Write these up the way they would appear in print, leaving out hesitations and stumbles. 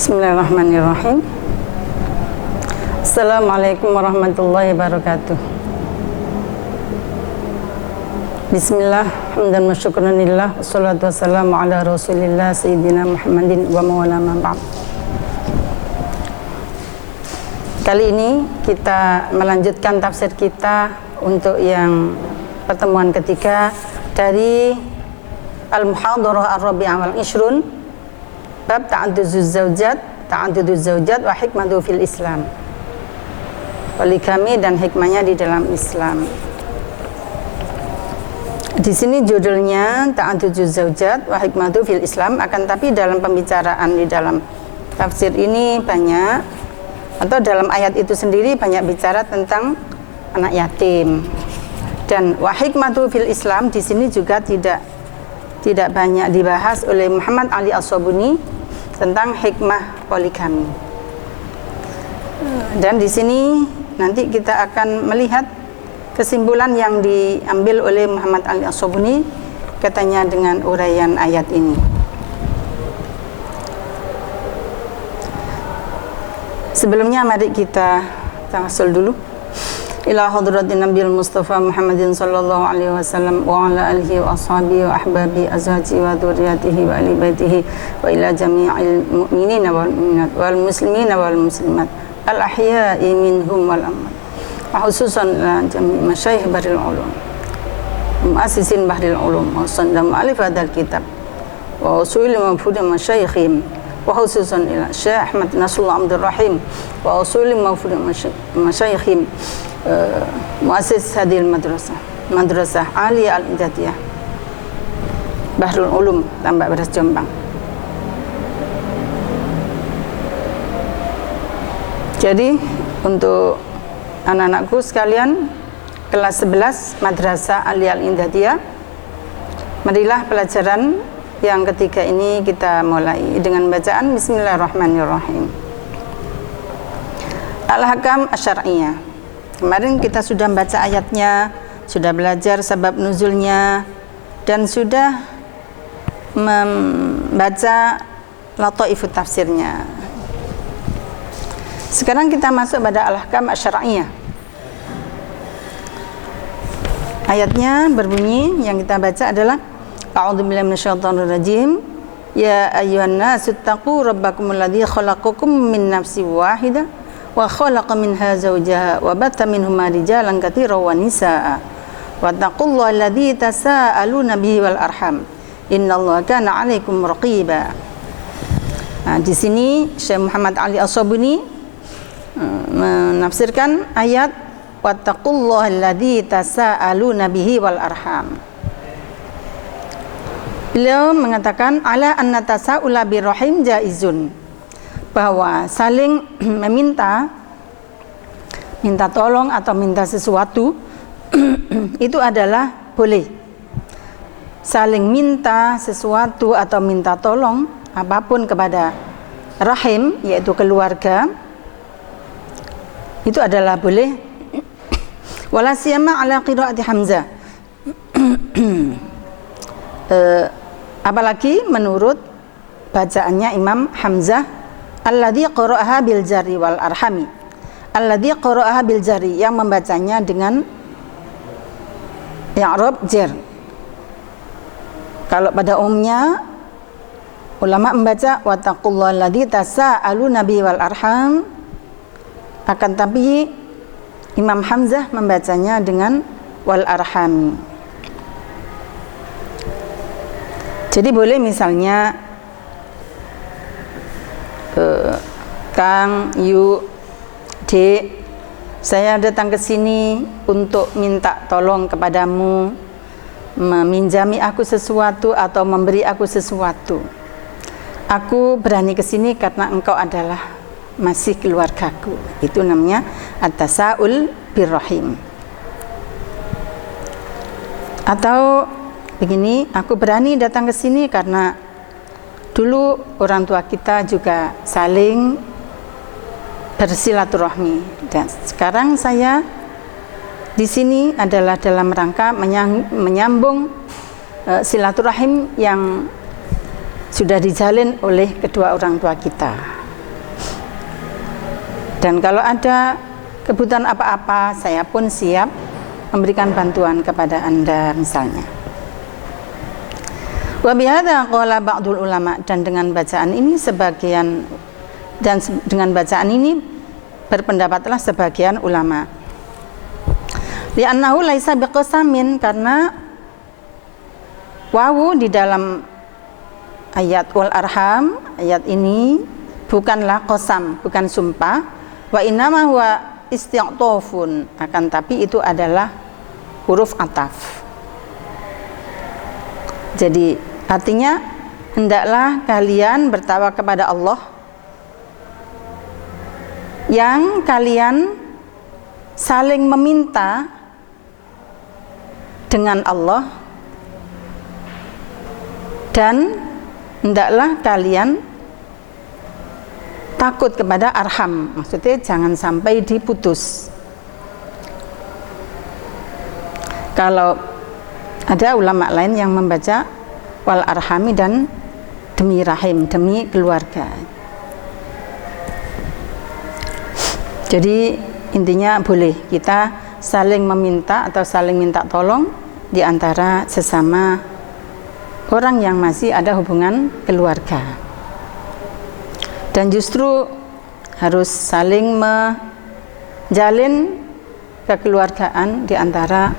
Bismillahirrahmanirrahim. Assalamualaikum warahmatullahi wabarakatuh. Bismillah, hamdan wa syukranillah, wassalatu wassalamu ala rasulillah sayyidina Muhammadin wa mawala ma'ba'd. Kali ini kita melanjutkan tafsir kita untuk yang pertemuan ketiga dari Al-Muhadarah Ar-Rabi'ah wal-Ishrun, bab ta'adduduz zawjat wa hikmatu fil Islam, poligami dan hikmahnya di dalam Islam. Di sini judulnya ta'adduduz zawjat wa hikmatu fil Islam, akan tapi dalam pembicaraan di dalam tafsir ini banyak, atau dalam ayat itu sendiri banyak bicara tentang anak yatim. Dan wa hikmatu fil Islam di sini juga tidak banyak dibahas oleh Muhammad Ali As-Sabuni tentang hikmah poligami. Dan di sini nanti kita akan melihat kesimpulan yang diambil oleh Muhammad Ali As-Sabuni katanya dengan uraian ayat ini. Sebelumnya mari kita tawassul dulu ila hadratin Nabiyil Mustafa Muhammadin sallallahu alaihi wasallam wa ala alihi wa ashabihi wa ahbabi azwaji wa dzurriyyatihi wa ali baitihi wa ila jami'il mu'minina wal mu'minat wal muslimina wal muslimat al ahya'i minhum wal amwat wa khususan jami' masyayikh Bahril Ulum muassisin Bahril Ulum wa sandam alif hadal kitab wa usul mafhum masyayikhim wa khususan ila Syekh Ahmad Nasrullah Abdul Rahim wa usul mafhum masyayikhim muassis hadil madrasah Aliyah Al-Indadiyah Bahrul Ulum Tambak Beras Jombang. Jadi untuk anak-anakku sekalian kelas 11 Madrasah Aliyah Al-Indadiyah, marilah pelajaran yang ketiga ini kita mulai dengan bacaan Bismillahirrahmanirrahim. Al-Hakam Asy-Syar'iyyah. Kemarin kita sudah baca ayatnya, sudah belajar sebab nuzulnya, dan sudah membaca lataifut tafsirnya. Sekarang kita masuk pada Al-Hakam Asy-Syar'iyyah. Ayatnya berbunyi, yang kita baca adalah A'udzubillahi minasyaitonirrajim. Ya ayyuhan nasu taqu rabbakumul ladzi khalaqakum min nafsin wahidah wa khalaqa minha zawjaha wa batta minhuma rijalan katsiran wa nisaa wa taqullaha alladzi tasaaluna bihi wal arham innallaha kana 'alaikum raqiba. Nah, di sini Syekh Muhammad Ali As-Sabuni menafsirkan ayat wa taqullaha alladzi tasaaluna bihi wal arham. Beliau mengatakan ala anna tasa'ula birrahim jaizun, bahwa saling minta tolong atau minta sesuatu itu adalah boleh. Saling minta sesuatu atau minta tolong apapun kepada rahim, yaitu keluarga, itu adalah boleh. Wala siyama ala qiraati Hamzah. Apalagi menurut bacaannya Imam Hamzah, alladzi qara'aha bil jari wal arhami. Alladzi qara'aha bil jari, yang membacanya dengan i'rab jar. Kalau pada umumnya ulama membaca wa taqullaha alladzi tasaaluna bihi wal arham, akan tapi Imam Hamzah membacanya dengan wal arhami. Jadi boleh misalnya Kang, Yu, Dek, saya datang ke sini untuk minta tolong kepadamu, meminjami aku sesuatu atau memberi aku sesuatu. Aku berani ke sini karena engkau adalah masih keluargaku. Itu namanya at-tasa'ul birrahim. Atau begini, aku berani datang ke sini karena dulu orang tua kita juga saling bersilaturahmi, dan sekarang saya di sini adalah dalam rangka menyambung silaturahim yang sudah dijalin oleh kedua orang tua kita. Dan kalau ada kebutuhan apa-apa, saya pun siap memberikan bantuan kepada Anda misalnya. Wa bihadza qala ba'dul ulama, dan dengan bacaan ini berpendapatlah sebagian ulama. Li'annahu laisa biqasamin, karena wawu di dalam ayat wal arham, ayat ini bukanlah qasam, bukan sumpah. Wa innama huwa isti'tafun, akan tapi itu adalah huruf ataf. Jadi artinya hendaklah kalian bertawakal kepada Allah yang kalian saling meminta dengan Allah, dan hendaklah kalian takut kepada arham, maksudnya jangan sampai diputus. Kalau ada ulama lain yang membaca wal arhami dan demi rahim, demi keluarga. Jadi intinya boleh kita saling meminta atau saling minta tolong di antara sesama orang yang masih ada hubungan keluarga. Dan justru harus saling menjalin kekeluargaan di antara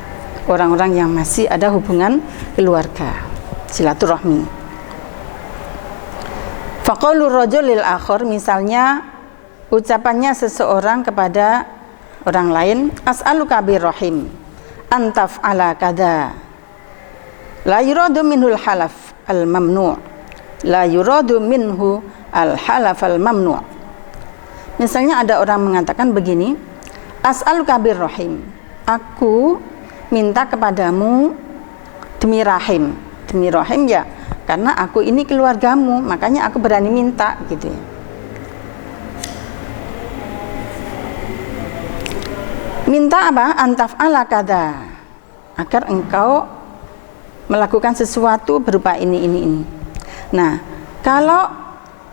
orang-orang yang masih ada hubungan keluarga, silaturahmi. Faqaulu rajulil akhar, misalnya ucapannya seseorang kepada orang lain, as'aluka birrahim antaf ala kada la yuradu minhul halaf al mamnu', la yuradu minhu al halaf al mamnu'. Misalnya ada orang mengatakan begini, as'aluka birrahim, aku minta kepadamu demi rahim. Demi rahim ya, karena aku ini keluargamu, makanya aku berani minta, gitu ya. Minta apa? Antaf ala kada, agar engkau melakukan sesuatu berupa ini. Nah, kalau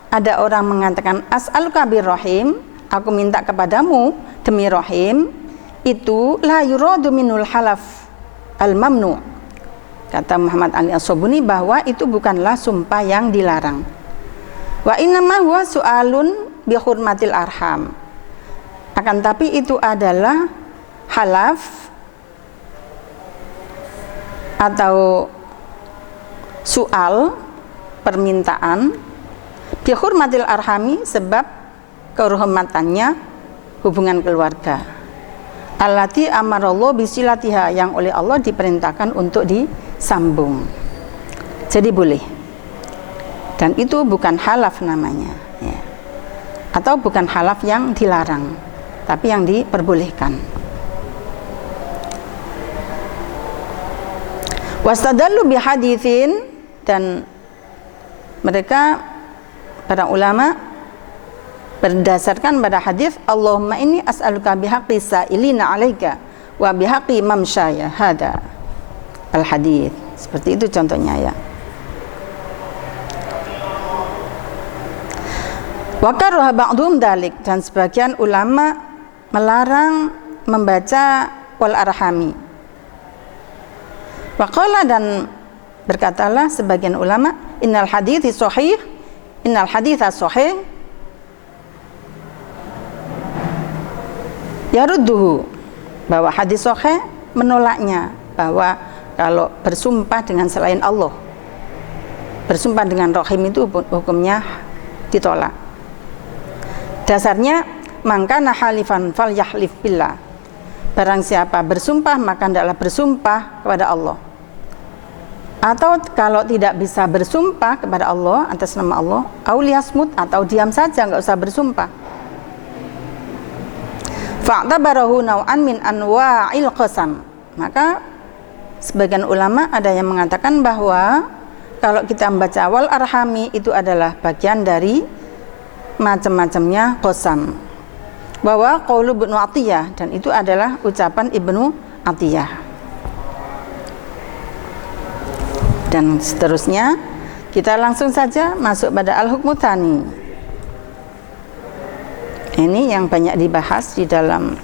ada orang mengatakan as'aluka birrahim, aku minta kepadamu demi rahim, itu la yuradu minul halaf al mamnu'. Kata Muhammad Ali As-Sobuni bahwa itu bukanlah sumpah yang dilarang. Wa innama huwa su'alun bi hurmatil arham. Akan tapi itu adalah halaf atau soal, permintaan bi hurmatil arhami, sebab kehormatannya hubungan keluarga. Allati amarallahu bisilatiha, yang oleh Allah diperintahkan untuk disambung. Jadi boleh. Dan itu bukan halaf namanya, ya. Atau bukan halaf yang dilarang, tapi yang diperbolehkan. Wastadallu bihaditsin, dan mereka para ulama berdasarkan pada hadis Allahumma inni as'aluka bihaqqi sa'ilina 'alaika wa bihaqqi mamsyaya hada al hadis. Seperti itu contohnya ya. Wa karaha ba'dhum dalik, dan sebagian ulama melarang membaca wal arhami. Wa qala, dan berkatalah sebagian ulama, innal hadits sahih, innal haditsa sahih yarudduhu, bahwa hadis sahih menolaknya, bahwa kalau bersumpah dengan selain Allah, bersumpah dengan rahim itu hukumnya ditolak. Dasarnya mangkana halifan fal yahlif billah, barang siapa bersumpah maka hendaklah bersumpah kepada Allah. Atau kalau tidak bisa bersumpah kepada Allah atas nama Allah, auliyasmut, atau diam saja, enggak usah bersumpah. Fa'tabarahu naw'an min anwa'il qasam, maka sebagian ulama ada yang mengatakan bahwa kalau kita membaca wal arhami itu adalah bagian dari macam-macamnya qasam. Bahwa qaulu Ibnu Atiyah, dan itu adalah ucapan Ibnu Atiyah. Dan seterusnya kita langsung saja masuk pada al-hukmu tsani. Ini yang banyak dibahas di dalam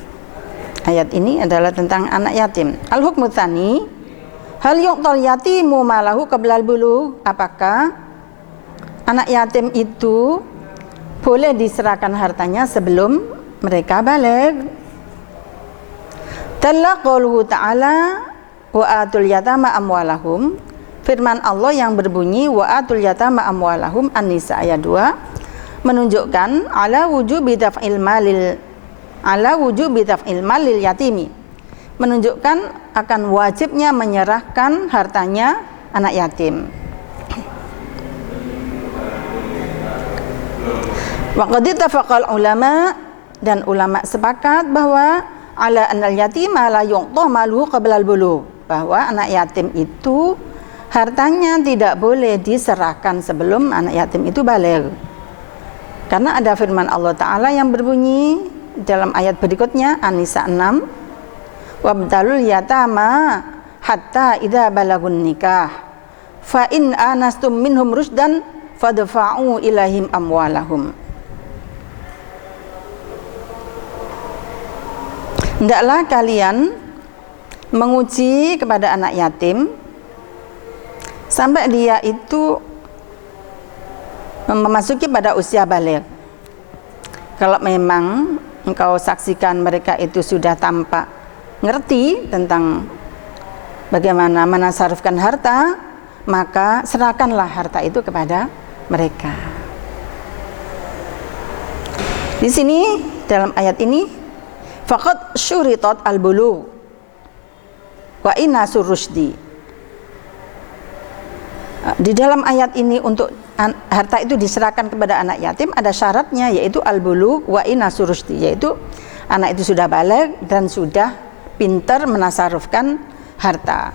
ayat ini adalah tentang anak yatim. Al-hukmu tsani, hal yu'tal yatimu malahu qablal bulugh? Apakah anak yatim itu boleh diserahkan hartanya sebelum mereka baligh? Dalla qauluhu ta'ala wa atul yatama amwalahum. Firman Allah yang berbunyi wa atul yatama amwalahum, An-Nisa ayat 2, menunjukkan ala wujubi daf'il malil yatimi, menunjukkan akan wajibnya menyerahkan hartanya anak yatim. Wa qad ittafaqal ulama, dan ulama sepakat bahwa ala anal yatima la yu'ta maluhu qabla al-bulugh, bahwa anak yatim itu hartanya tidak boleh diserahkan sebelum anak yatim itu baligh. Karena ada firman Allah Ta'ala yang berbunyi dalam ayat berikutnya, An-Nisa 6, wabtalul yatama hatta idza balagun nikah fa in anastum minhum rusdan fadfa'u ilaihim amwalahum. Hendaklah kalian menguji kepada anak yatim sampai dia itu memasuki pada usia baligh. Kalau memang engkau saksikan mereka itu sudah tampak ngerti tentang bagaimana menasarufkan harta, maka serahkanlah harta itu kepada mereka. Di sini dalam ayat ini faqad syuritat al-bulugh wa inasu rusdi. Di dalam ayat ini untuk harta itu diserahkan kepada anak yatim ada syaratnya, yaitu al-bulugh wa inasu rusdi, yaitu anak itu sudah baligh dan sudah pintar menasarufkan harta.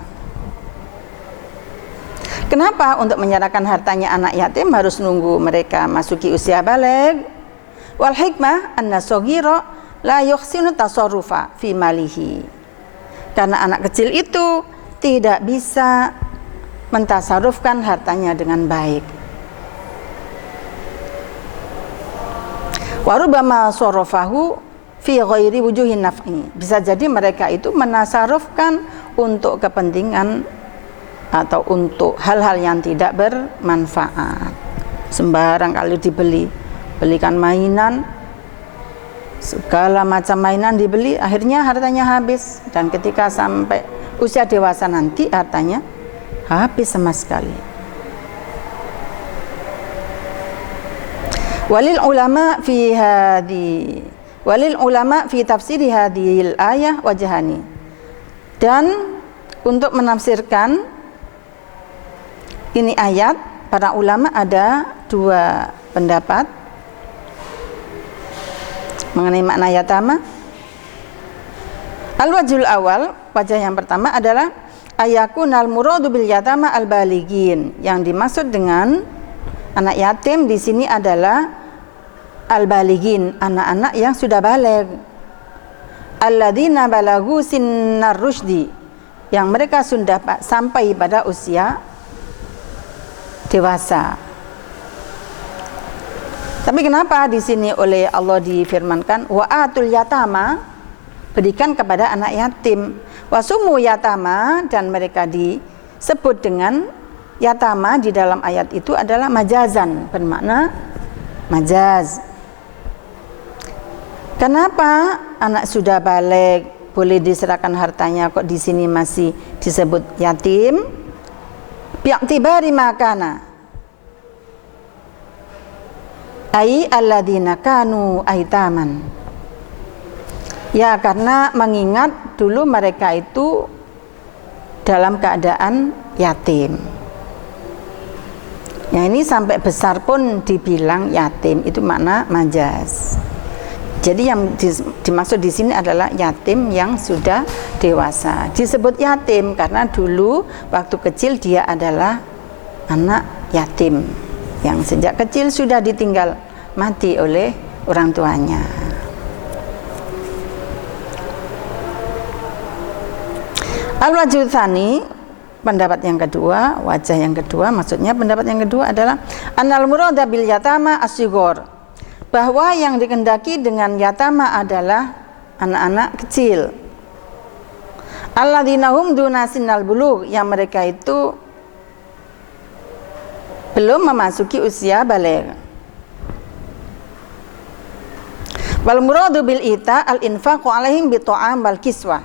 Kenapa untuk menyerahkan hartanya anak yatim harus nunggu mereka masuki usia baligh? Wal hikmah anna shaghira la yuhsinu tasarrufa fi malihi. Karena anak kecil itu tidak bisa mentasarufkan hartanya dengan baik. Wa rubbama sarafahu fi ghairi wujuhin naf'i. Bisa jadi mereka itu menasarufkan untuk kepentingan atau untuk hal-hal yang tidak bermanfaat. Sembarang kali belikan mainan, segala macam mainan dibeli, akhirnya hartanya habis, dan ketika sampai usia dewasa nanti hartanya habis sama sekali. Walil ulama fi tafsiri hadhil ayah wajhani. Dan untuk menafsirkan ini ayat, para ulama ada dua pendapat mengenai makna yatama. Al-wajhul awal, wajah yang pertama adalah ayakunal muradu bil yatama al-balighin. Yang dimaksud dengan anak yatim di sini adalah al-balighin, anak-anak yang sudah baligh. Alladzina balaghu sinnar rusydi, yang mereka sudah sampai pada usia dewasa. Tapi kenapa di sini oleh Allah difirmankan wa atul yatama, berikan kepada anak yatim, wasumu yatama, dan mereka disebut dengan yatama di dalam ayat itu adalah majazan, bermakna majaz. Kenapa anak sudah baligh boleh diserahkan hartanya kok di sini masih disebut yatim? Bi'tibari makana ai alladzina kanu aitaman. Ya, karena mengingat dulu mereka itu dalam keadaan yatim. Ya, ini sampai besar pun dibilang yatim, itu makna majaz. Jadi yang dimaksud di sini adalah yatim yang sudah dewasa. Disebut yatim karena dulu waktu kecil dia adalah anak yatim yang sejak kecil sudah ditinggal mati oleh orang tuanya. Al-wajhu tsani, pendapat yang kedua, wajah yang kedua, maksudnya pendapat yang kedua adalah annal murada bil yatama as-sighar, bahwa yang dikehendaki dengan yatama adalah anak-anak kecil. Alladzina hum duna sinnal bulugh, yang mereka itu belum memasuki usia baligh. Wal muradu bil ita al infaqu alaihim bi ta'am wal kiswah.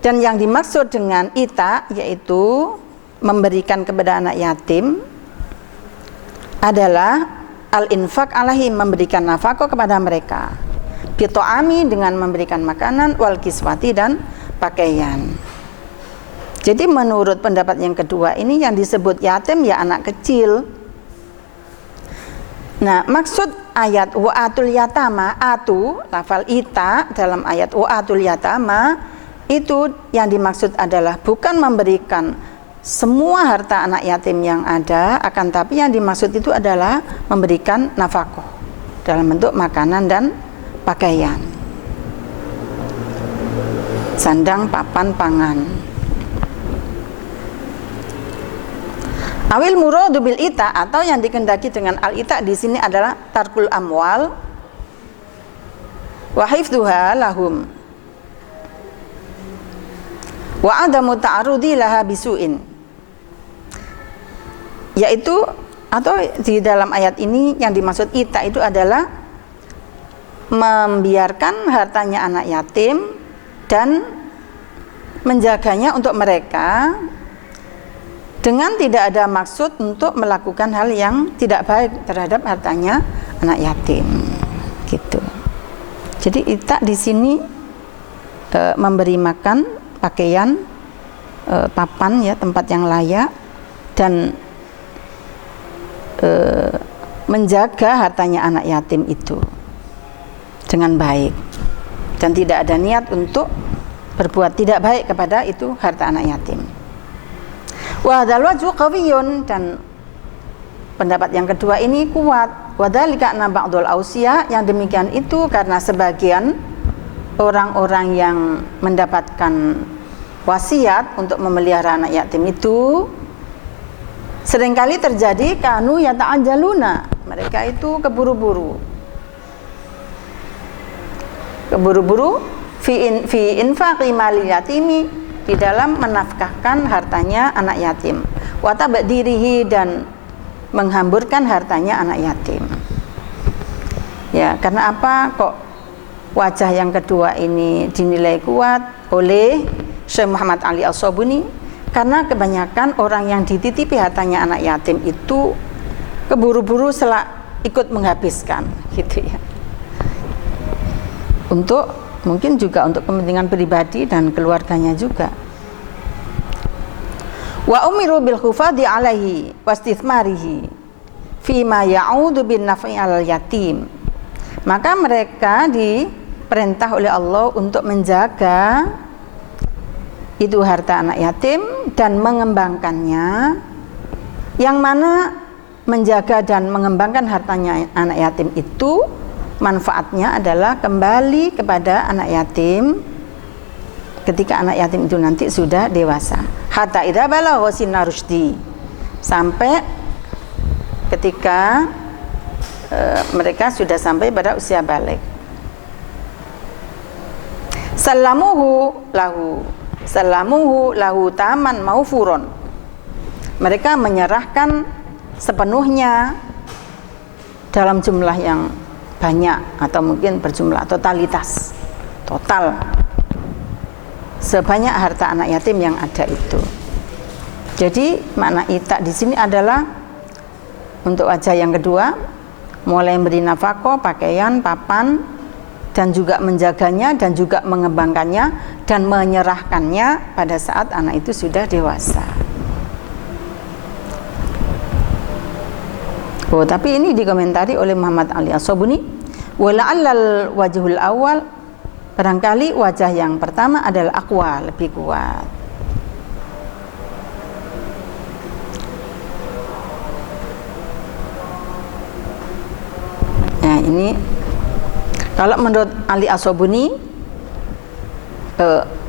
Dan yang dimaksud dengan ita yaitu memberikan kepada anak yatim adalah al infaq alaihim, memberikan nafkah kepada mereka. Bi ta'ami, dengan memberikan makanan, wal kiswati, dan pakaian. Jadi menurut pendapat yang kedua ini yang disebut yatim ya anak kecil. Nah, maksud ayat wa'atul yatama, atu, lafal ita dalam ayat wa'atul yatama itu yang dimaksud adalah bukan memberikan semua harta anak yatim yang ada, akan tapi yang dimaksud itu adalah memberikan nafkah dalam bentuk makanan dan pakaian. Sandang, papan, pangan. Awil muradu bil ita, atau yang dikehendaki dengan al ita di sini adalah tarkul amwal wa hifdzuha lahum wa adamu ta'arudi laha bisuin, yaitu atau di dalam ayat ini yang dimaksud ita itu adalah membiarkan hartanya anak yatim dan menjaganya untuk mereka dengan tidak ada maksud untuk melakukan hal yang tidak baik terhadap hartanya anak yatim, gitu. Jadi ita di sini memberi makan, pakaian, papan ya, tempat yang layak, dan menjaga hartanya anak yatim itu dengan baik, dan tidak ada niat untuk berbuat tidak baik kepada itu harta anak yatim. Wa hadzal wajhu qawiyyun, dan pendapat yang kedua ini kuat. Wa dzalika anna ba'dul ausiya, yang demikian itu karena sebagian orang-orang yang mendapatkan wasiat untuk memelihara anak yatim itu seringkali terjadi kanu yata'ajjaluna, mereka itu keburu-buru fi infaqi malil yatimi, di dalam menafkahkan hartanya anak yatim, wa tabdirihi, dan menghamburkan hartanya anak yatim. Ya, karena apa kok wajah yang kedua ini dinilai kuat oleh Syekh Muhammad Ali As-Sabuni? Karena kebanyakan orang yang dititipi hartanya anak yatim itu keburu-buru ikut menghabiskan, gitu ya. Mungkin juga untuk kepentingan pribadi dan keluarganya juga. Wa umiru bil khufadi alaihi wastithmarihi fima ya'udu bin naf'i alal yatim. Maka mereka diperintah oleh Allah untuk menjaga itu harta anak yatim dan mengembangkannya, yang mana menjaga dan mengembangkan hartanya anak yatim itu manfaatnya adalah kembali kepada anak yatim ketika anak yatim itu nanti sudah dewasa. Hatta idza balagha sinna rusydi, sampai ketika mereka sudah sampai pada usia baligh. Sallamuhu lahu taman maufuron, mereka menyerahkan sepenuhnya dalam jumlah yang banyak, atau mungkin berjumlah totalitas total sebanyak harta anak yatim yang ada itu. Jadi makna ita di sini adalah untuk wajah yang kedua, mulai memberi nafkah, pakaian, papan, dan juga menjaganya dan juga mengembangkannya dan menyerahkannya pada saat anak itu sudah dewasa. Oh, tapi ini dikomentari oleh Muhammad Ali As-Sabuni. Wala'allal wajhul awal, barangkali wajah yang pertama adalah aqwa, lebih kuat. Nah, ini kalau menurut Ali As-Sabuni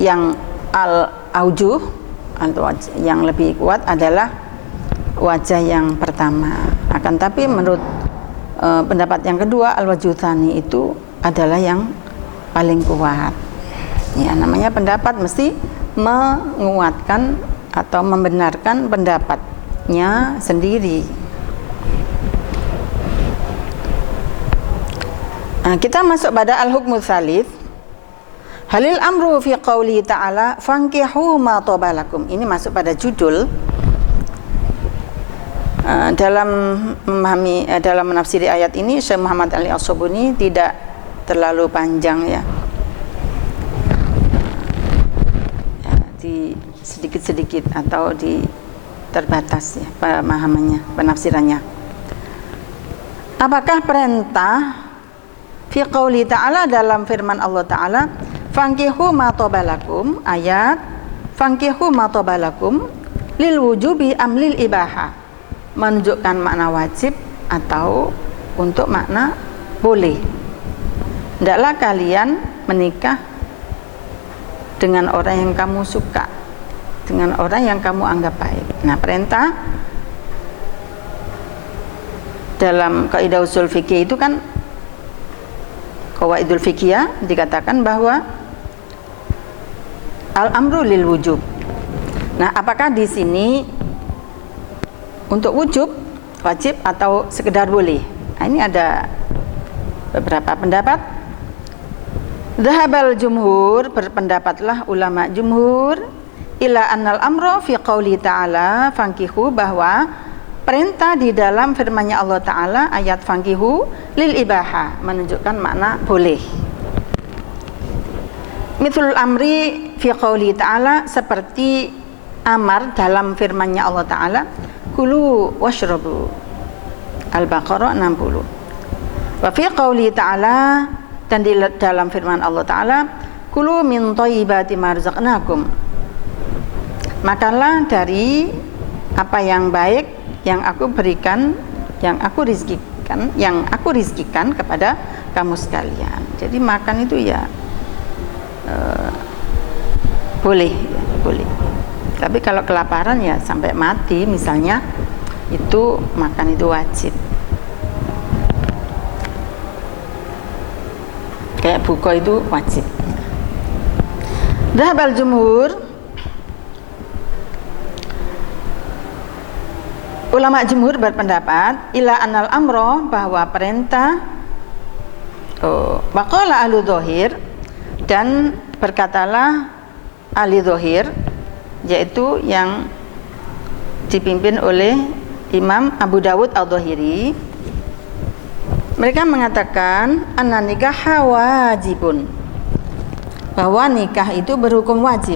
yang al-aujuh atau yang lebih kuat adalah wajah yang pertama. Akan tapi menurut pendapat yang kedua al-wajhu tsani itu adalah yang paling kuat. Ya, namanya pendapat mesti menguatkan atau membenarkan pendapatnya sendiri. Nah, kita masuk pada al-hukmu tsalits. Halil amru fi qouli ta'ala fankihu ma tabalakum. Ini masuk pada judul. Dalam memahami dalam menafsiri ayat ini Syekh Muhammad Ali As-Sabuni tidak terlalu panjang ya. Di sedikit-sedikit atau di terbatas ya pemahamannya, penafsirannya. Apakah perintah fi qouli ta'ala dalam firman Allah Ta'ala fankihu ma tabalakum, ayat fankihu ma tabalakum lil wujubi am lil ibaha, menunjukkan makna wajib atau untuk makna boleh. Hendaklah kalian menikah dengan orang yang kamu suka, dengan orang yang kamu anggap baik. Nah, perintah dalam kaidah usul fikih itu kan, qawaidul fiqhiyah, dikatakan bahwa al-amru lil wujub. Nah, apakah di sini untuk wujub, wajib atau sekedar boleh? Nah, ini ada beberapa pendapat. Dhahabal jumhur, berpendapatlah ulama jumhur, ila annal amra fi qouli ta'ala fankihu, bahwa perintah di dalam firman-Nya Allah Ta'ala ayat fankihu lil ibaha, menunjukkan makna boleh. Mithlul amri fi qouli ta'ala, seperti amar dalam firman-Nya Allah Ta'ala kulu washrabu, Al-Baqarah 60. Wa fi qouli ta'ala, dan di dalam firman Allah Ta'ala kulu min thayyibati ma razaqnakum, makanlah dari apa yang baik yang aku berikan, yang aku rizkikan kepada kamu sekalian. Jadi makan itu ya boleh ya, boleh. Tapi kalau kelaparan ya sampai mati misalnya, itu makan itu wajib. Kayak buka itu wajib. Dhahabal jumhur, ulama jumhur berpendapat ila anal amro, bahwa perintah waqala ahlu dhahir, dan berkatalah ahli dhahir, yaitu yang dipimpin oleh Imam Abu Dawud Al-Dhahiri. Mereka mengatakan anna nikah wajibun, bahwa nikah itu berhukum wajib.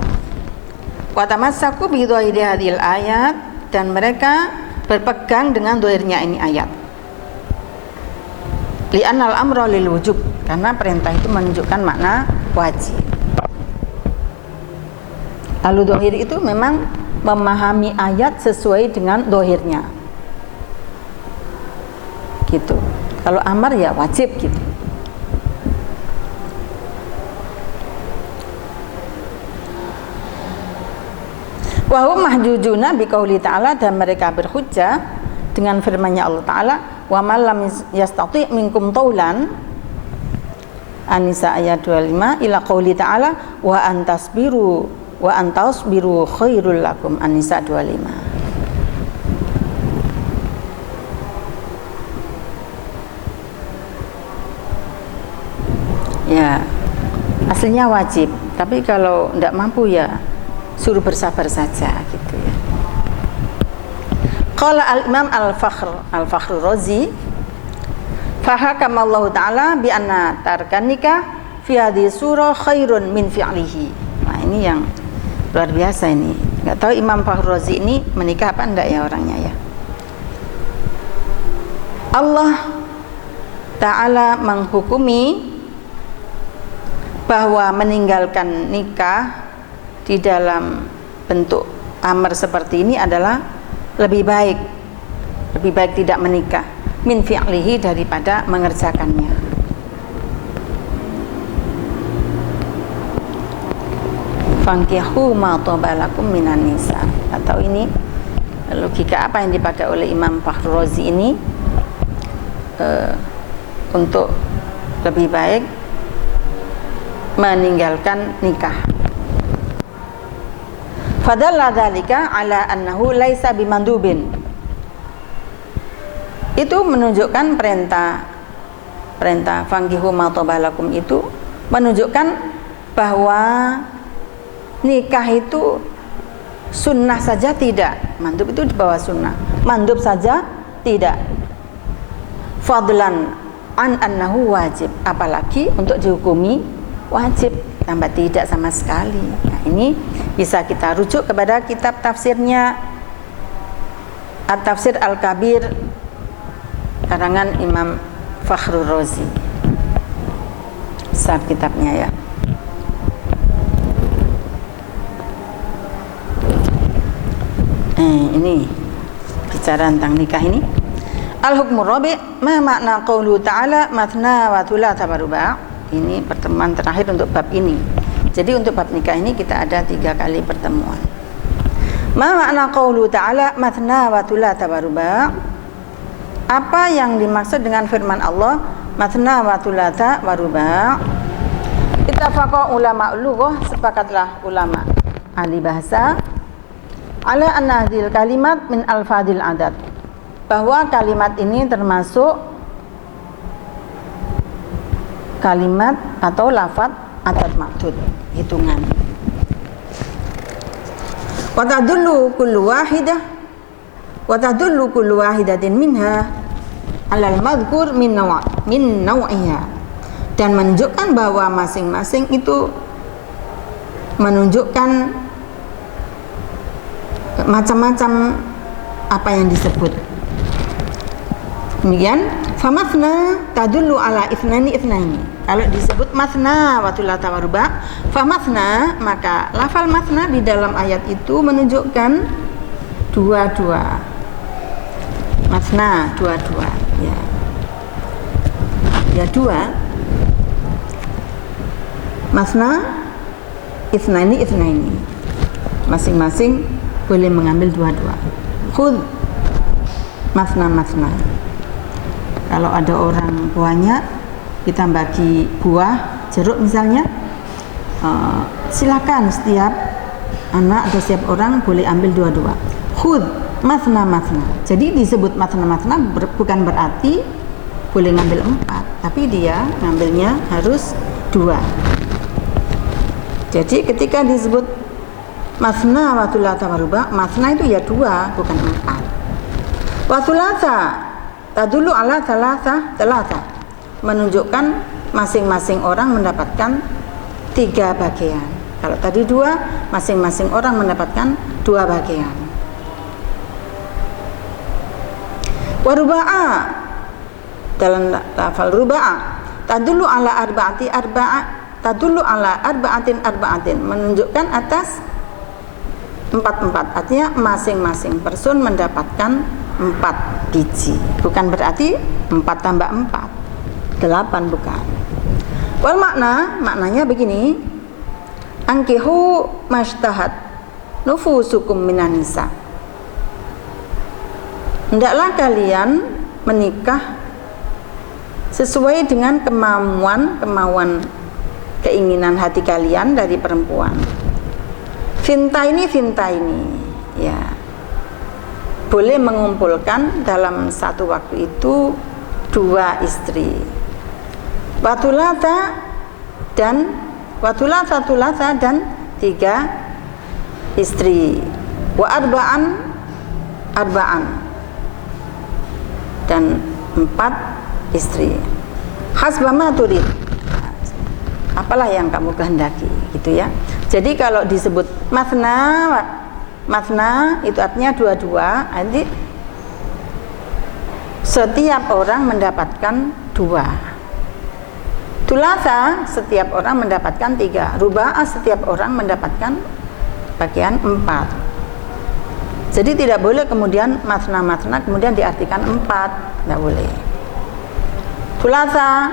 Wa tamassaku bi dhahiri hadhil ayat, dan mereka berpegang dengan dhahirnya ini ayat. Li annal amra lil wujub, karena perintah itu menunjukkan makna wajib. Lalu dhahir itu memang memahami ayat sesuai dengan dhahirnya. Gitu. Kalau amar ya wajib gitu. Wa hum mahjujuna bi qouli ta'ala, dan mereka berhujjah dengan firman-Nya Allah Ta'ala wa man lam yastati minkum taulan, An-Nisa ayat 25, ila qouli ta'ala wa antasbiru wa antasbiru khairul lakum, An-Nisa 25. Ya, aslinya wajib, tapi kalau tidak mampu ya suruh bersabar saja gitu ya. Qala al-Imam Al-Fakhr Razi, fahakamallahu ta'ala bi anna tarkan nikah fi hadhihi surah khairun min fi'lihi. Nah, ini yang luar biasa ini. Enggak tahu Imam Fakhr Razi ini menikah apa enggak ya orangnya ya. Allah Ta'ala menghukumi bahwa meninggalkan nikah di dalam bentuk amar seperti ini adalah lebih baik tidak menikah min fi'lihi, daripada mengerjakannya. Fankihu ma tabalakum minan nisa, atau ini logika apa yang dipakai oleh Imam Fakhr Razi ini, untuk lebih baik meninggalkan nikah. Fadalla dzalika ala annahu laisa bimandubin. Itu menunjukkan perintah fankihu ma tabalakum itu menunjukkan bahwa nikah itu sunnah saja tidak. Mandub itu di bawah sunnah. Mandub saja tidak. Fadlan an annahu wajib, apalagi untuk dihukumi wajib, tambah tidak sama sekali. Nah, ini bisa kita rujuk kepada kitab tafsirnya At-Tafsir Al-Kabir karangan Imam Fakhrur Razi. Besar kitabnya ya. Ini bicara tentang nikah ini. Al-hukmur rabi' ma makna qaulu ta'ala mathna wa thulatha wa ruba'. Ini pertemuan terakhir untuk bab ini. Jadi untuk bab nikah ini kita ada 3 kali pertemuan. Ma makna qaulu ta'ala mathna wa thulatha wa ruba'. Apa yang dimaksud dengan firman Allah mathna wa thulatha wa ruba'? Ittafaqa ulama lughah, sepakatlah ulama ahli bahasa ala anna hadhil kalimat min alfadil adad, bahwa kalimat ini termasuk kalimat atau lafaz adad maksud, hitungan. Wa tadullu kullu wahidatin minha alal madhkur min naw'iha, dan menunjukkan bahwa masing-masing itu menunjukkan macam-macam apa yang disebut. Kemudian famathna tadullu ala itsnaini. Kalau disebut mathna wa thulatha wa ruba', famathna, maka lafal mathna di dalam ayat itu menunjukkan dua-dua. Mathna dua-dua, ya. Ya dua. Mathna itsnaini. Masing-masing boleh mengambil dua-dua. Khudh mathna. Kalau ada orang banyak, kita bagi buah jeruk misalnya, silakan setiap anak atau setiap orang boleh ambil dua-dua. Khudh mathna. Jadi disebut mathna bukan berarti boleh ngambil 4, tapi dia ngambilnya harus 2. Jadi ketika disebut mathna wa thulatha wa ruba', mathna itu ya 2, bukan 4. Wa thulatha tadullu ala thalatha, menunjukkan masing-masing orang mendapatkan 3 bagian. Kalau tadi 2, masing-masing orang mendapatkan 2 bagian. Wa ruba'a, dalam lafal ruba'a tadullu ala arba'atin, menunjukkan atas 4, artinya masing-masing person mendapatkan 4 biji. Bukan berarti 4 tambah 4 8, bukan. Wal maknanya begini, angkihu mashtahat nufusukum minan nisa. Hendaklah kalian menikah sesuai dengan kemauan keinginan hati kalian dari perempuan. Finta ini ya, boleh mengumpulkan dalam satu waktu itu 2 istri. Watulata dan 3 istri. Wa arba'an dan 4 istri. Hasbama turid, apalah yang kamu kehendaki, gitu ya. Jadi kalau disebut mathna itu artinya 2, nanti setiap orang mendapatkan 2. Thulatha setiap orang mendapatkan 3. Ruba'a setiap orang mendapatkan bagian 4. Jadi tidak boleh kemudian mathna kemudian diartikan 4, tidak boleh. Thulatha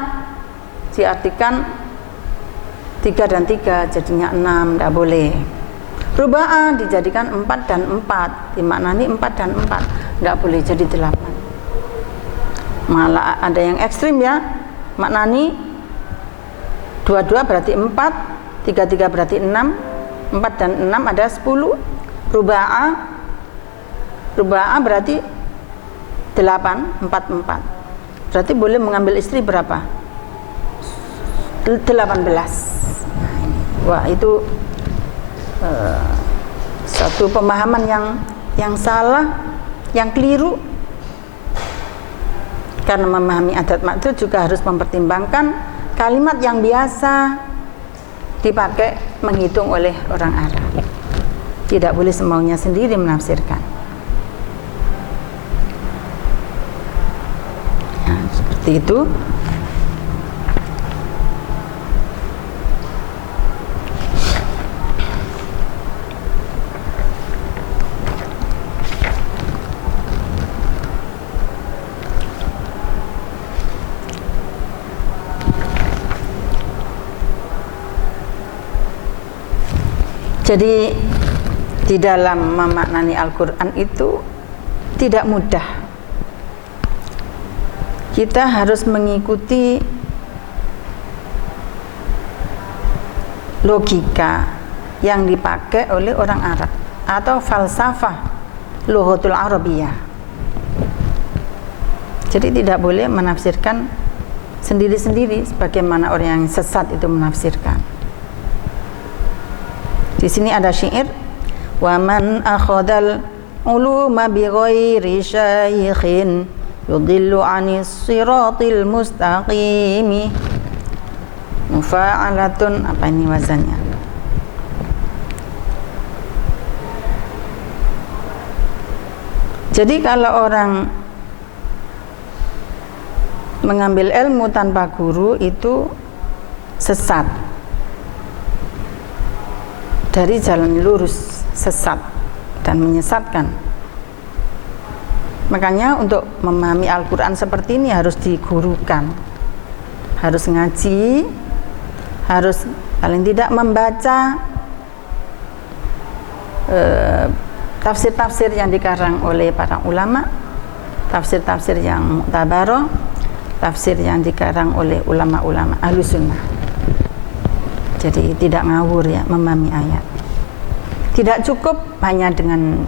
diartikan 3 dan 3 jadinya 6, tidak boleh. Ruba'a dijadikan 4 dan 4, dimaknani 4 dan 4, tidak boleh jadi 8. Malah ada yang ekstrim ya, maknani 22 berarti 4, 33 berarti 6, 4 dan 6 ada 10. Ruba'ah berarti 8, 4, 4. Berarti boleh mengambil istri berapa? 18. Wah, itu satu pemahaman yang salah, yang keliru. Karena memahami adat makdud juga harus mempertimbangkan kalimat yang biasa dipakai menghitung oleh orang Arab. Tidak boleh semaunya sendiri menafsirkan. Nah, seperti itu. Jadi di dalam memaknani Al-Quran itu tidak mudah. Kita harus mengikuti logika yang dipakai oleh orang Arab atau falsafah lughatul Arabiyah. Jadi tidak boleh menafsirkan sendiri-sendiri sebagaimana orang yang sesat itu menafsirkan. Di sini ada syair, wa man akhadhal uluma bi ghairi syaikhin yudillu 'anis siratil mustaqim. Mufa'alatun, apa ini wazannya? Jadi kalau orang mengambil ilmu tanpa guru itu sesat, dari jalan lurus, sesat dan menyesatkan. Makanya untuk memahami Al-Quran seperti ini harus digurukan, harus ngaji, harus paling tidak membaca tafsir-tafsir yang dikarang oleh para ulama, tafsir-tafsir yang mu'tabaroh, tafsir yang dikarang oleh ulama-ulama Ahlus Sunnah. Jadi tidak ngawur ya memahami ayat. Tidak cukup hanya dengan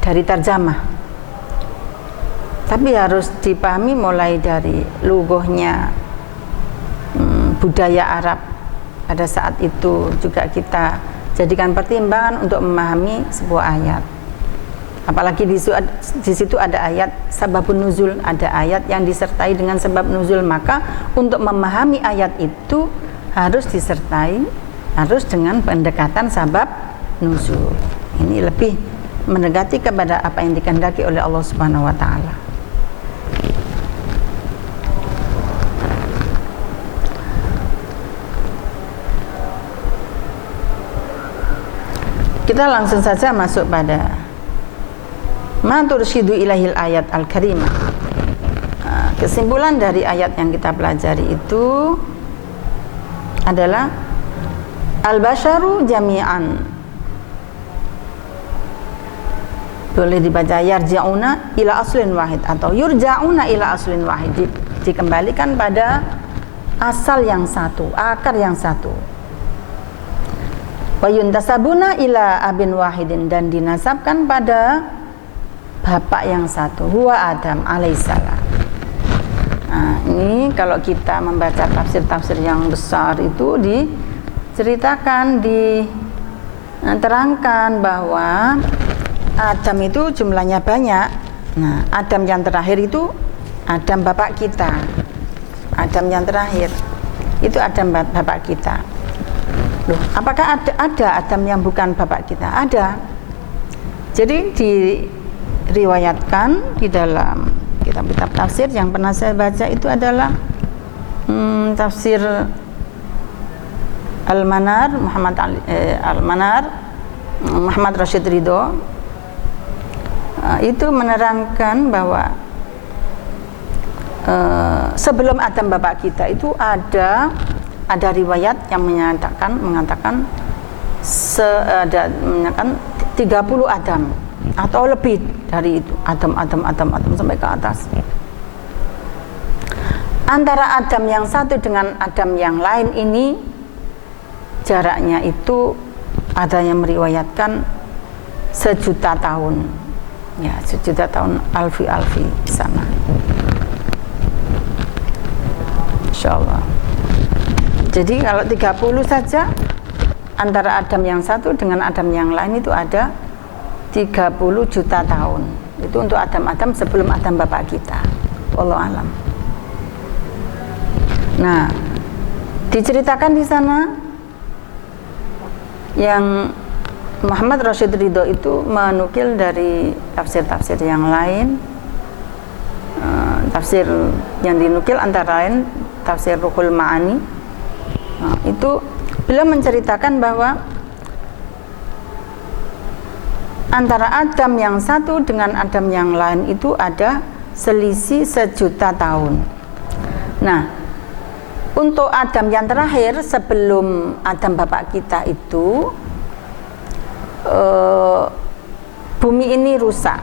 dari tarjamah, tapi harus dipahami mulai dari lughahnya, budaya Arab pada saat itu juga kita jadikan pertimbangan untuk memahami sebuah ayat. Apalagi di situ ada ayat sababun nuzul, ada ayat yang disertai dengan sebab nuzul, maka untuk memahami ayat itu harus disertai, harus dengan pendekatan sabab nuzul. Ini lebih mendekati kepada apa yang dikehendaki oleh Allah Subhanahu wa taala. Kita langsung saja masuk pada ma tursyidu ilahil ayat al-karimah. Kesimpulan dari ayat yang kita pelajari itu adalah al-basyaru jami'an. Boleh dibaca yarja'una ila aslin wahid atau yurja'una ila aslin wahid, dikembalikan pada asal yang satu, akar yang satu. Wa yuntasabuna ila abin wahidin, dan dinasabkan pada bapak yang satu, huwa Adam alaihissalam. Nah, ini kalau kita membaca tafsir-tafsir yang besar itu diceritakan, diterangkan bahwa Adam itu jumlahnya banyak. Nah, Adam yang terakhir itu Adam bapak kita. Adam yang terakhir itu Adam bapak kita. Loh, apakah ada Adam yang bukan bapak kita? Ada. Jadi diriwayatkan di dalam kitab-kitab tafsir yang pernah saya baca itu adalah tafsir Al-Manar Muhammad Rashid Ridho, itu menerangkan bahwa sebelum Adam bapak kita itu ada riwayat yang mengatakan 30 Adam atau lebih dari itu, Adam sampai ke atas. Antara Adam yang satu dengan Adam yang lain ini jaraknya itu ada yang meriwayatkan 1.000.000 tahun. Ya, 1.000.000 tahun, alfi sana. Insyaallah. Jadi kalau 30 saja antara Adam yang satu dengan Adam yang lain itu ada 30 juta tahun. Itu untuk Adam sebelum Adam bapak kita. Wallahu alam. Nah, diceritakan di sana yang Muhammad Rashid Ridho itu menukil dari tafsir-tafsir yang lain. Tafsir yang dinukil antara lain tafsir Ruhul Ma'ani. Itu beliau menceritakan bahwa antara Adam yang satu dengan Adam yang lain itu ada selisih 1.000.000 tahun. Nah, untuk Adam yang terakhir sebelum Adam bapak kita itu bumi ini rusak,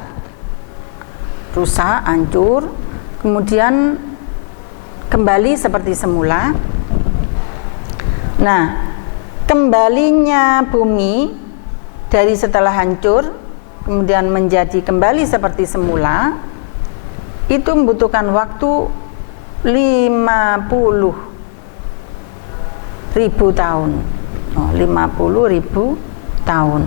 hancur, kemudian kembali seperti semula. Nah, kembalinya bumi dari setelah hancur kemudian menjadi kembali seperti semula itu membutuhkan waktu 50.000 tahun. 50.000 tahun.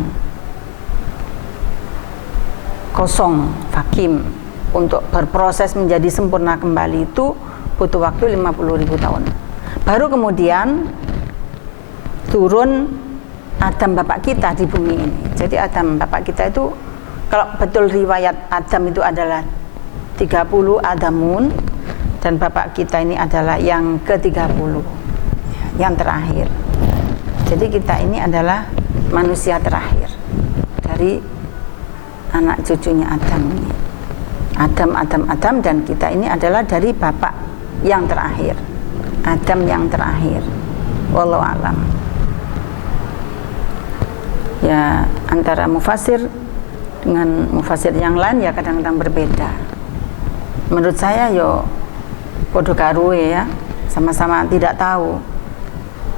Kosong, vakum, untuk berproses menjadi sempurna kembali itu butuh waktu 50.000 tahun. Baru kemudian turun Adam bapak kita di bumi ini. Jadi Adam bapak kita itu, kalau betul riwayat Adam itu adalah 30 Adamun, dan bapak kita ini adalah yang ke-30, yang terakhir. Jadi kita ini adalah manusia terakhir dari anak cucunya Adam ini. Adam, dan kita ini adalah dari bapak yang terakhir, Adam yang terakhir. Wallahu alam. Ya, antara mufasir dengan mufasir yang lain ya kadang-kadang berbeda. Menurut saya yo podo karuwe ya, sama-sama tidak tahu.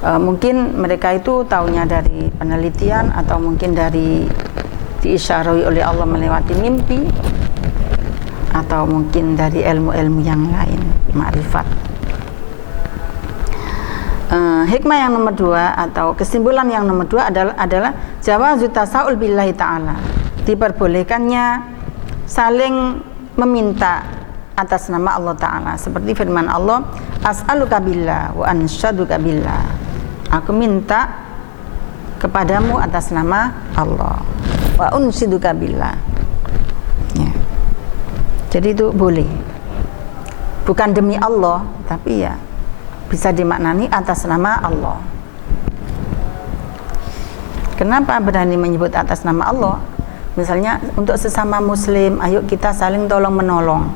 Mungkin mereka itu taunya dari penelitian atau mungkin dari diisyarahi oleh Allah melewati mimpi, atau mungkin dari ilmu-ilmu yang lain, ma'rifat. Hikmah yang nomor 2 atau kesimpulan yang nomor 2 adalah jawazu tasa'ul billahi ta'ala, diperbolehkannya saling meminta atas nama Allah Ta'ala, seperti firman Allah, as'aluka billah wa ansyaduka billah, aku minta kepadamu atas nama Allah, wa unsyiduka billah ya. Jadi itu boleh, bukan demi Allah, tapi ya bisa dimaknani atas nama Allah. Kenapa berani menyebut atas nama Allah? Misalnya untuk sesama muslim, ayo kita saling tolong menolong.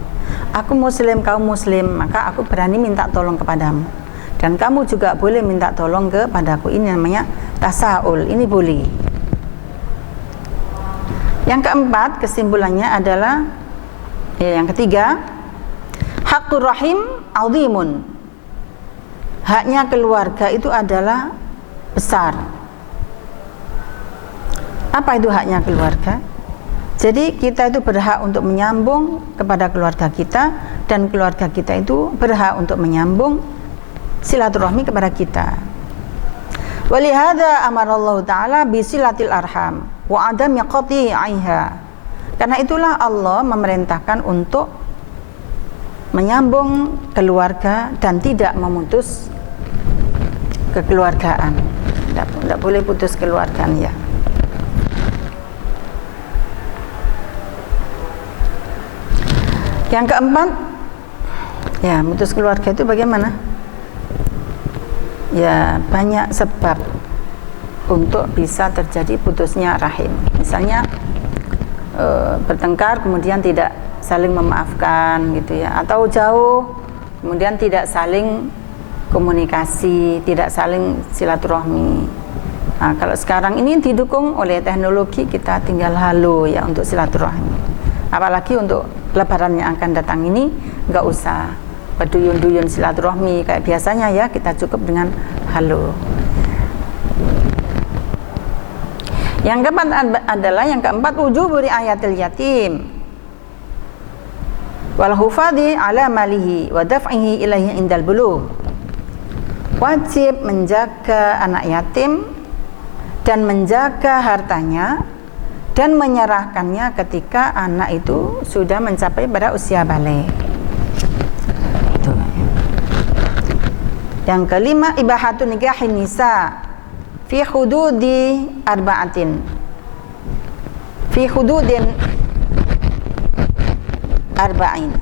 Aku muslim, kau muslim, maka aku berani minta tolong kepadamu, dan kamu juga boleh minta tolong kepadaku. Ini namanya tasaul, ini boleh. Yang keempat, kesimpulannya adalah yang ketiga, haqqur rahim azimun, haknya keluarga itu adalah besar. Apa itu haknya keluarga? Jadi kita itu berhak untuk menyambung kepada keluarga kita, dan keluarga kita itu berhak untuk menyambung silaturahmi kepada kita. Walihada amarallahu ta'ala bisilatil arham wa adami qati'iha. Karena itulah Allah memerintahkan untuk menyambung keluarga dan tidak memutus kekeluargaan. Tidak boleh putus keluargaan ya. Yang keempat, ya putus keluarga itu bagaimana? Ya banyak sebab untuk bisa terjadi putusnya rahim. Misalnya bertengkar kemudian tidak saling memaafkan gitu ya, atau jauh kemudian tidak saling komunikasi, tidak saling silaturahmi. Nah, kalau sekarang ini didukung oleh teknologi, kita tinggal halo ya untuk silaturahmi. Apalagi untuk Lebaran yang akan datang ini nggak usah berduyun-duyun silaturahmi kayak biasanya ya, kita cukup dengan halo. Yang keempat adalah wujubu riayatil yatim wal hufadhi ala malihi wa daf'ihi ilaihi indal bulugh. Wajib menjaga anak yatim dan menjaga hartanya dan menyerahkannya ketika anak itu sudah mencapai pada usia balik. Itu. Yang kelima, ibahatu nikahin nisa fi hududi arba'atin. Fi hududin arba'in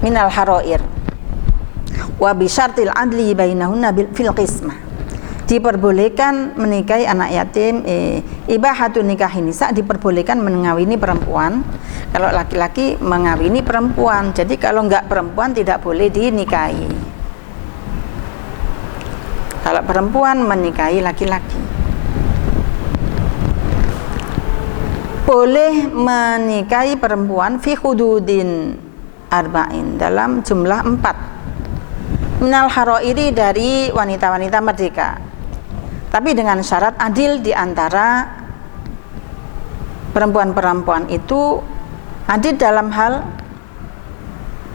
minal harair wa bi syartil adli bainahunna fil qismah. Diperbolehkan menikahi anak yatim, ibahatun nikahin nisa, diperbolehkan mengawini perempuan. Kalau laki-laki mengawini perempuan, jadi kalau enggak perempuan tidak boleh dinikahi. Kalau perempuan menikahi laki-laki, boleh menikahi perempuan fi hududin arba'in, dalam jumlah 4. Minal harairi, dari wanita-wanita merdeka, tapi dengan syarat adil di antara perempuan-perempuan itu, adil dalam hal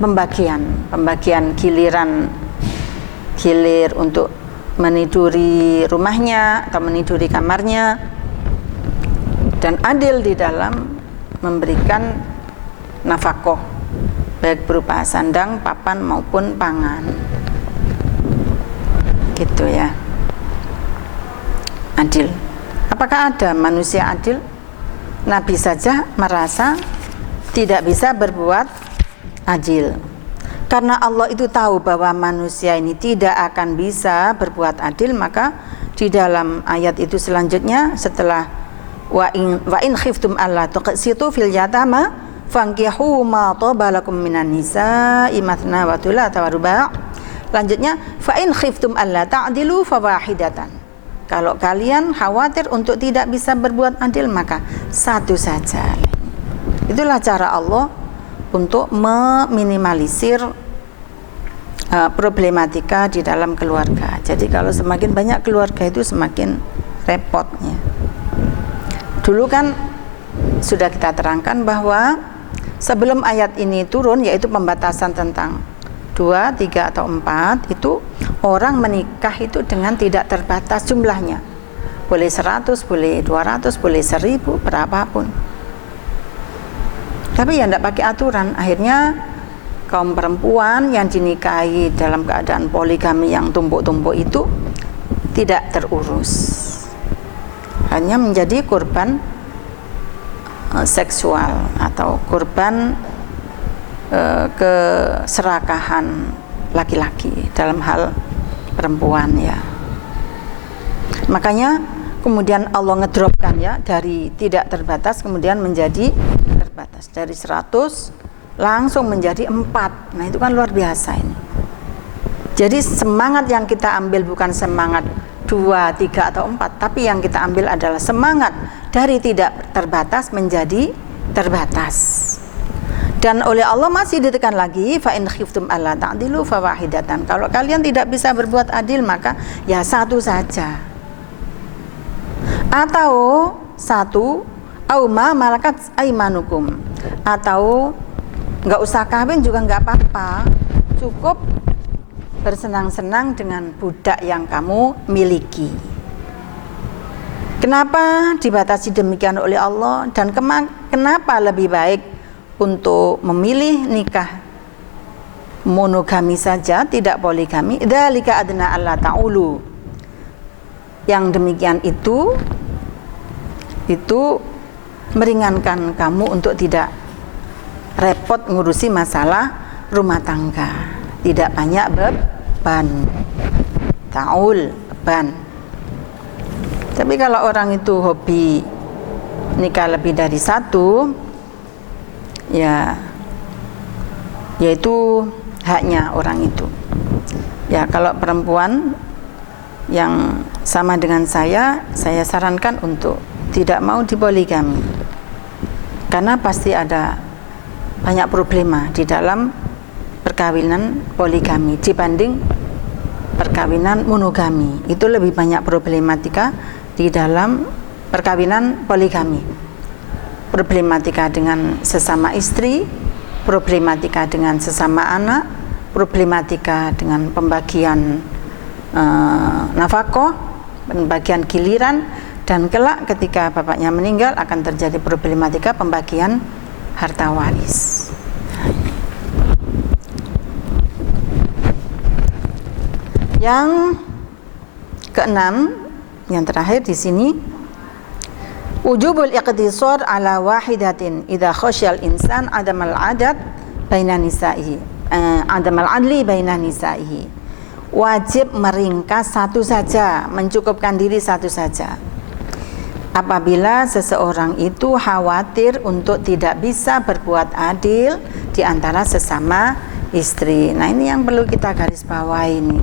pembagian gilir untuk meniduri rumahnya atau meniduri kamarnya, dan adil di dalam memberikan nafkah baik berupa sandang, papan maupun pangan. Gitu ya. Adil. Apakah ada manusia adil? Nabi saja merasa tidak bisa berbuat adil. Karena Allah itu tahu bahwa manusia ini tidak akan bisa berbuat adil, maka di dalam ayat itu selanjutnya setelah wa in khiftum alla tuqsitu fil yatama fankihu ma tabalakum minan nisa'i mathna wa thulatha wa ruba'. Lanjutnya, fa in khiftum alla ta'dilu fawahidatan. Kalau kalian khawatir untuk tidak bisa berbuat adil, maka satu saja. Itulah cara Allah untuk meminimalisir problematika di dalam keluarga. Jadi kalau semakin banyak keluarga itu semakin repotnya. Dulu kan sudah kita terangkan bahwa sebelum ayat ini turun, yaitu pembatasan tentang 2, 3 atau 4, itu orang menikah itu dengan tidak terbatas jumlahnya. Boleh 100, boleh 200, boleh 1000, berapapun. Tapi ya tidak pakai aturan. Akhirnya kaum perempuan yang dinikahi dalam keadaan poligami yang tumpuk-tumpuk itu tidak terurus, hanya menjadi korban seksual atau korban keserakahan laki-laki dalam hal perempuan ya. Makanya kemudian Allah ngedropkan ya, dari tidak terbatas kemudian menjadi terbatas, dari 100 langsung menjadi 4. Nah itu kan luar biasa ini. Jadi semangat yang kita ambil bukan semangat 2, 3 atau 4, tapi yang kita ambil adalah semangat dari tidak terbatas menjadi terbatas. Dan oleh Allah masih ditekan lagi, fa in khiftum alla ta'dilu fawahidatan. Kalau kalian tidak bisa berbuat adil, maka ya satu saja. Atau satu, au ma malakat aimanukum. Atau enggak usah kawin juga enggak apa-apa. Cukup bersenang-senang dengan budak yang kamu miliki. Kenapa dibatasi demikian oleh Allah, dan kenapa lebih baik untuk memilih nikah monogami saja, tidak poligami? Dzalika adna alla ta'ulu. Yang demikian itu meringankan kamu untuk tidak repot ngurusi masalah rumah tangga, tidak banyak beban. Ta'ul, beban. Tapi kalau orang itu hobi nikah lebih dari satu, ya yaitu haknya orang itu. Ya kalau perempuan yang sama dengan saya sarankan untuk tidak mau dipoligami, karena pasti ada banyak problema di dalam perkawinan poligami dibanding perkawinan monogami. Itu lebih banyak problematika di dalam perkawinan poligami. Problematika dengan sesama istri, problematika dengan sesama anak, problematika dengan pembagian nafkah, pembagian giliran, dan kelak ketika bapaknya meninggal akan terjadi problematika pembagian harta waris. Yang keenam, yang terakhir di sini, wujubul iqtisar ala wahidatin idza khasyal insan adamal adad baina nisa'ihi, adamal adli baina nisa'ihi. Wajib meringkas satu saja, mencukupkan diri satu saja. Apabila seseorang itu khawatir untuk tidak bisa berbuat adil di antara sesama istri. Nah, ini yang perlu kita garis bawahi ini.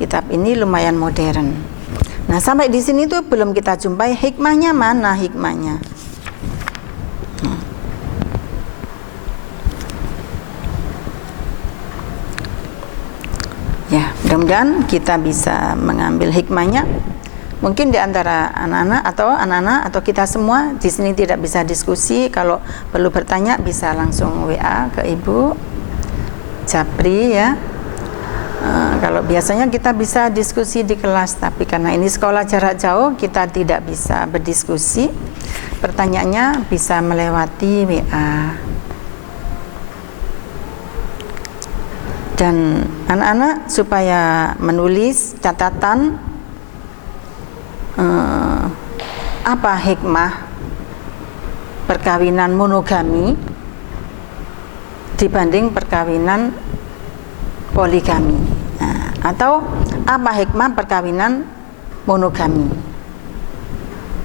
Kitab ini lumayan modern. Nah, sampai di sini tuh belum kita jumpai hikmahnya. Mana hikmahnya? Ya, mudah-mudahan kita bisa mengambil hikmahnya. Mungkin di antara anak-anak atau kita semua di sini tidak bisa diskusi. Kalau perlu bertanya bisa langsung WA ke Ibu Japri ya. Kalau biasanya kita bisa diskusi di kelas, tapi karena ini sekolah jarak jauh kita tidak bisa berdiskusi. Pertanyaannya bisa melewati WA. Dan anak-anak supaya menulis catatan apa hikmah perkawinan monogami dibanding perkawinan poligami, atau apa hikmah perkawinan monogami.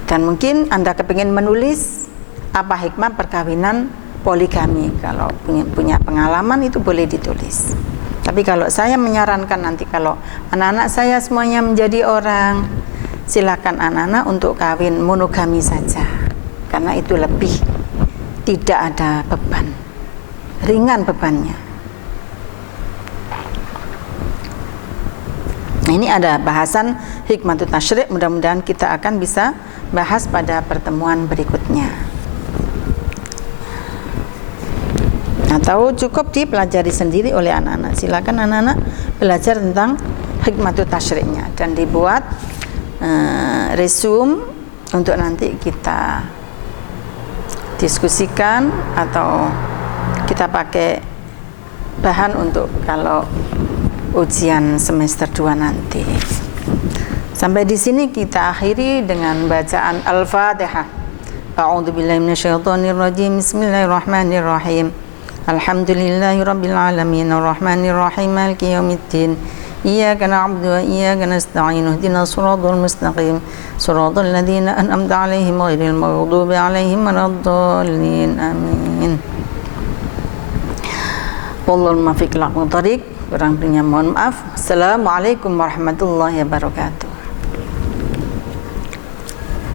Dan mungkin Anda kepingin menulis apa hikmah perkawinan poligami. Kalau punya pengalaman itu boleh ditulis. Tapi kalau saya menyarankan nanti kalau anak-anak saya semuanya menjadi orang, silakan anak-anak untuk kawin monogami saja, karena itu lebih tidak ada beban, ringan bebannya. Nah, ini ada bahasan hikmatut tasyri', mudah-mudahan kita akan bisa bahas pada pertemuan berikutnya. Atau cukup dipelajari sendiri oleh anak-anak. Silakan anak-anak belajar tentang hikmatut tasyri'nya dan dibuat resume untuk nanti kita diskusikan atau kita pakai bahan untuk kalau ujian semester 2 nanti. Sampai di sini kita akhiri dengan bacaan Al-Fatihah. A'udzubillahi minasyaitonirrajim. Bismillahirrahmanirrahim. Alhamdulillahirabbil alamin arrahmanirrahim maliki yaumiddin. Iyyaka na'budu wa iyyaka nasta'in. Ihdinas siratal mustaqim. Siratal ladzina an'amta 'alaihim ghairil maghdubi 'alaihim waladdallin. Amin. Wallahul muwaffiq ila aqwamit thoriq. Kurang lebihnya mohon maaf. Assalamualaikum warahmatullahi wabarakatuh.